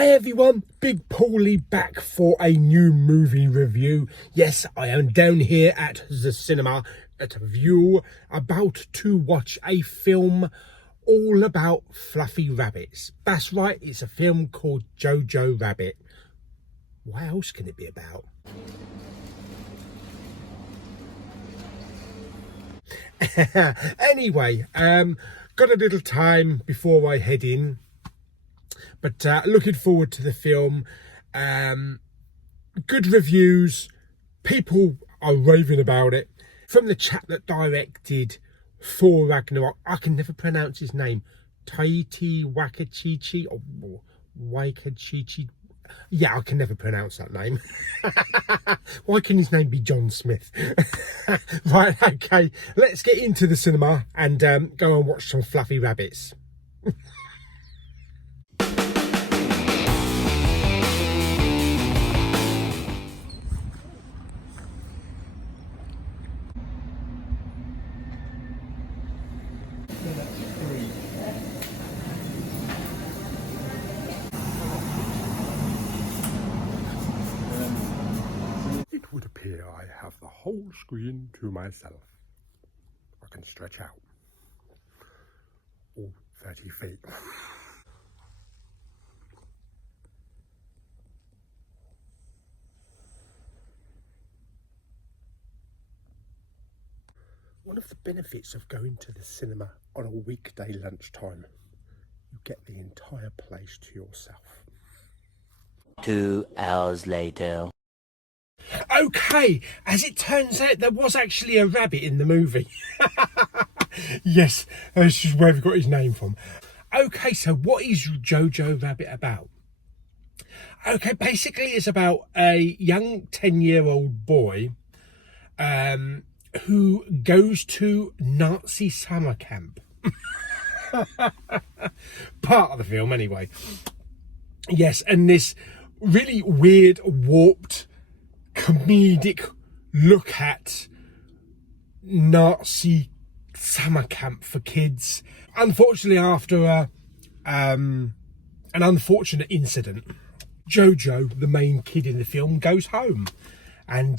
Hey everyone, Big Pauly back for a new movie review. Yes, I am down here at the cinema at a view, about to watch a film all about fluffy rabbits. That's right, it's a film called Jojo Rabbit. What else can it be about? Anyway, got a little time before I head in. But looking forward to the film. Good reviews. People are raving about it. From the chap that directed Thor Ragnarok, I can never pronounce his name. Taiki Waikachichi or Waikachichi. Yeah, I can never pronounce that name. Why can his name be John Smith? Right, okay. Let's get into the cinema and go and watch some fluffy rabbits. It would appear I have the whole screen to myself. I can stretch out all 30 feet. One of the benefits of going to the cinema on a weekday lunchtime, you get the entire place to yourself. 2 hours later. Okay, as it turns out, there was actually a rabbit in the movie. Yes, this is where we got his name from. Okay, so what is Jojo Rabbit about? Okay, basically it's about a young 10-year-old boy who goes to Nazi summer camp. Part of the film, anyway. Yes, and this really weird, warped, comedic look at Nazi summer camp for kids. Unfortunately, after an unfortunate incident, Jojo, the main kid in the film, goes home and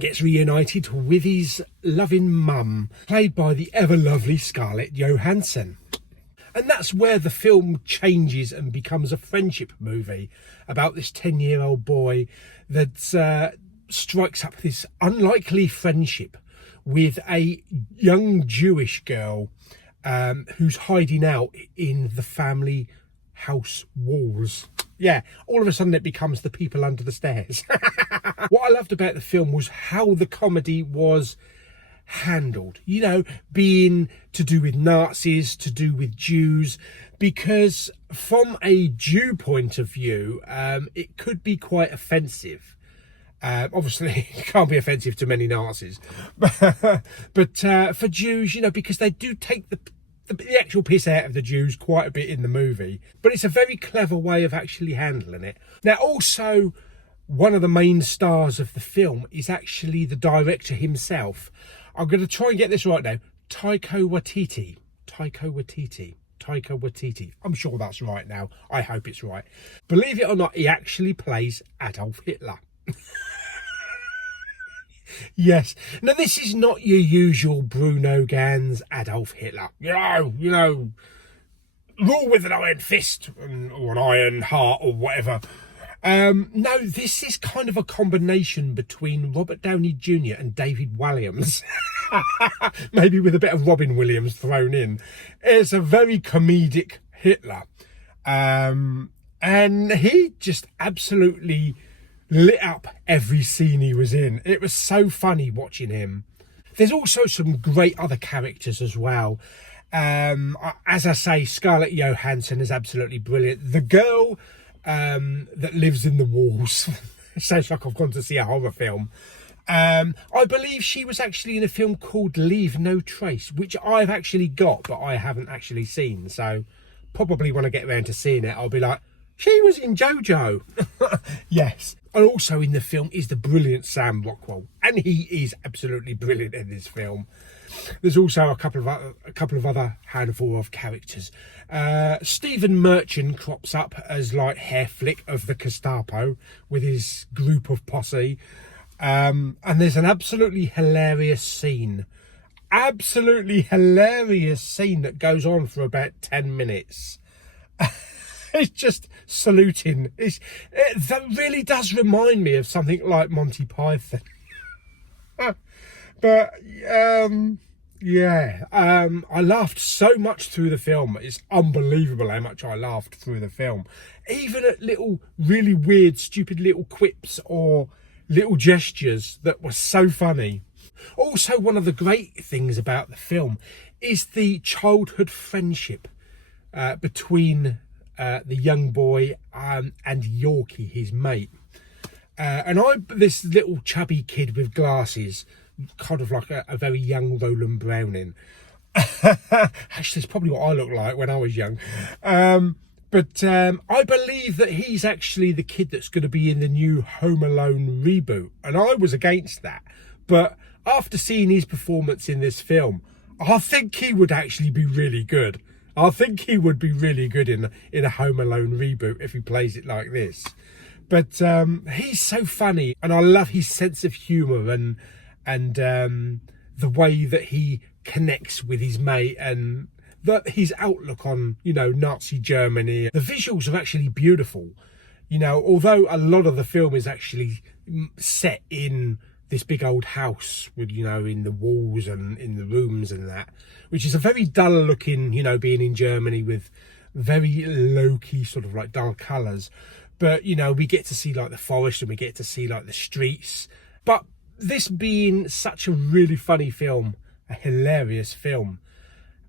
gets reunited with his loving mum, played by the ever-lovely Scarlett Johansson. And that's where the film changes and becomes a friendship movie about this 10-year-old boy that strikes up this unlikely friendship with a young Jewish girl who's hiding out in the family house walls. Yeah, all of a sudden it becomes the people under the stairs. What I loved about the film was how the comedy was handled, you know, being to do with Nazis, to do with Jews, because from a Jew point of view, it could be quite offensive. Obviously, it can't be offensive to many Nazis, but for Jews, you know, because they do take the actual piss out of the Jews quite a bit in the movie, but it's a very clever way of actually handling it. Now, also, one of the main stars of the film is actually the director himself. I'm going to try and get this right now. Taika Waititi. I'm sure that's right now. I hope it's right. Believe it or not, he actually plays Adolf Hitler. Yes. Now, this is not your usual Bruno Ganz Adolf Hitler. You know, rule with an iron fist or an iron heart or whatever. No, this is kind of a combination between Robert Downey Jr. and David Walliams. Maybe with a bit of Robin Williams thrown in. It's a very comedic Hitler. And he just absolutely lit up every scene he was in. It was so funny watching him. There's also some great other characters as well. As I say, Scarlett Johansson is absolutely brilliant. The girl that lives in the walls. It sounds like I've gone to see a horror film. I believe she was actually in a film called Leave No Trace, which I've actually got, but I haven't actually seen. So probably when I get around to seeing it, I'll be like, she was in Jojo. Yes. And also in the film is the brilliant Sam Rockwell. And he is absolutely brilliant in this film. There's also a couple of other handful of characters. Stephen Merchant crops up as like hair flick of the Gestapo with his group of posse. And there's an absolutely hilarious scene that goes on for about 10 minutes. It's just saluting. That really does remind me of something like Monty Python. But yeah, I laughed so much through the film. It's unbelievable how much I laughed through the film, even at little really weird, stupid little quips or little gestures that were so funny. Also, one of the great things about the film is the childhood friendship between the young boy and Yorkie, his mate. This little chubby kid with glasses, kind of like a very young Roland Browning. Actually, it's probably what I looked like when I was young. But I believe that he's actually the kid that's going to be in the new Home Alone reboot. And I was against that. But after seeing his performance in this film, I think he would actually be really good. I think he would be really good in a Home Alone reboot if he plays it like this. But he's so funny, and I love his sense of humour and the way that he connects with his mate and his outlook on, Nazi Germany. The visuals are actually beautiful, although a lot of the film is actually set in this big old house with, in the walls and in the rooms and that, which is a very dull looking, being in Germany with very low-key sort of like dull colours. But, we get to see like the forest and we get to see like the streets. But this being such a really funny film, a hilarious film,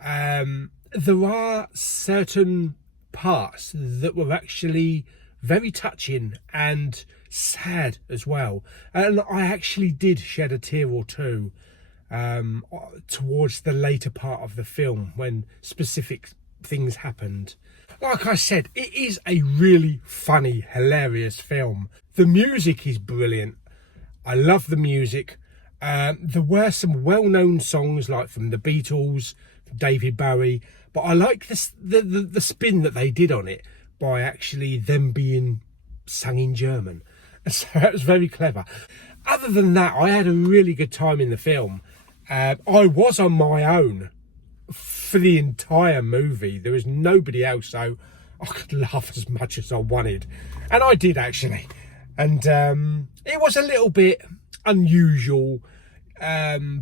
there are certain parts that were actually very touching and sad as well. And I actually did shed a tear or two towards the later part of the film when specific things happened. Like I said, it is a really funny, hilarious film. The music is brilliant. I love the music. There were some well-known songs like from the Beatles, David Bowie, but I like the spin that they did on it by actually them being sung in German. So that was very clever. Other than that, I had a really good time in the film. I was on my own for the entire movie. There was nobody else, so I could laugh as much as I wanted. And I did, actually. And it was a little bit unusual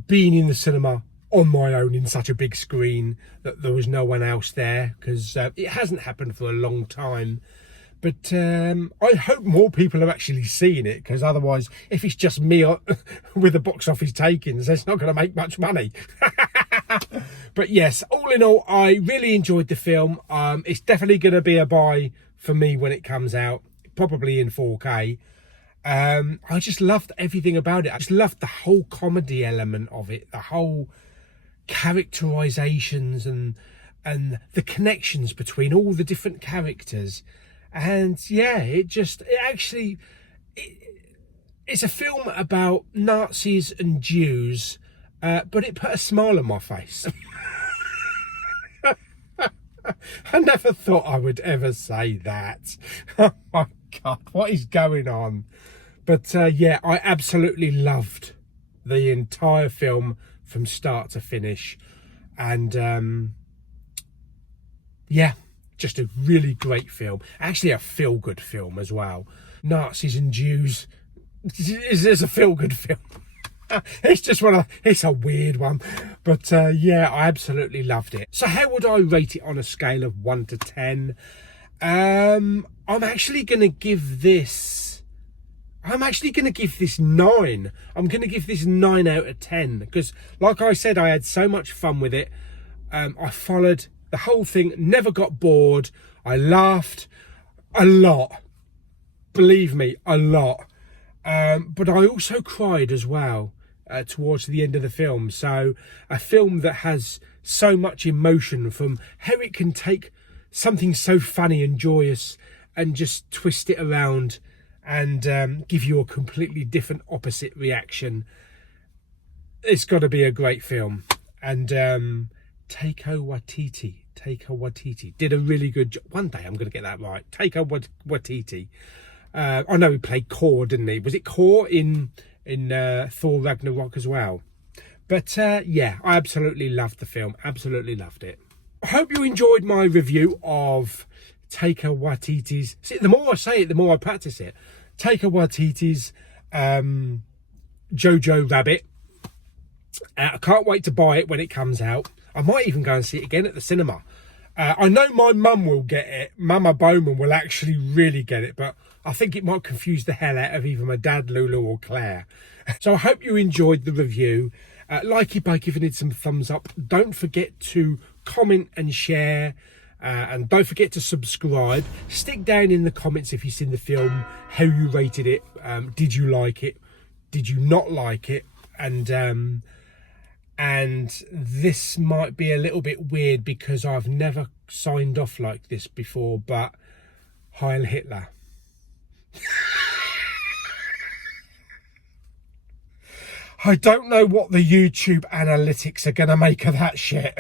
being in the cinema on my own in such a big screen that there was no one else there, because it hasn't happened for a long time. But I hope more people are actually seeing it, because otherwise, if it's just me with the box office takings, it's not going to make much money. But yes, all in all, I really enjoyed the film. It's definitely going to be a buy for me when it comes out, probably in 4K. I just loved everything about it. I just loved the whole comedy element of it, the whole characterizations and the connections between all the different characters. And yeah, it's a film about Nazis and Jews, but it put a smile on my face. I never thought I would ever say that. Oh my God, what is going on? But yeah, I absolutely loved the entire film from start to finish. And yeah, just a really great film. Actually a feel-good film as well. Nazis and Jews is a feel-good film. It's a weird one. But yeah, I absolutely loved it. So how would I rate it on a scale of 1 to 10? I'm actually going to give this 9. I'm going to give this 9 out of 10. Because like I said, I had so much fun with it. I followed the whole thing, never got bored. I laughed a lot. Believe me, a lot. But I also cried as well towards the end of the film. So a film that has so much emotion, from how it can take something so funny and joyous and just twist it around and give you a completely different opposite reaction. It's got to be a great film. And Taika Waititi did a really good job. One day I'm going to get that right. Taika Waititi. I know he played Kor, didn't he? Was it Kor in Thor Ragnarok as well? But yeah, I absolutely loved the film. Absolutely loved it. I hope you enjoyed my review of Taika Waititi's. See, the more I say it, the more I practice it. Taika Waititi's Jojo Rabbit. I can't wait to buy it when it comes out. I might even go and see it again at the cinema. I know my mum will get it. Mama Bowman will actually really get it, but I think it might confuse the hell out of either my dad, Lulu, or Claire. So I hope you enjoyed the review. Like it by giving it some thumbs up. Don't forget to comment and share. And don't forget to subscribe. Stick down in the comments if you've seen the film, how you rated it. Did you like it? Did you not like it? And this might be a little bit weird because I've never signed off like this before, but Heil Hitler. I don't know what the YouTube analytics are going to make of that shit.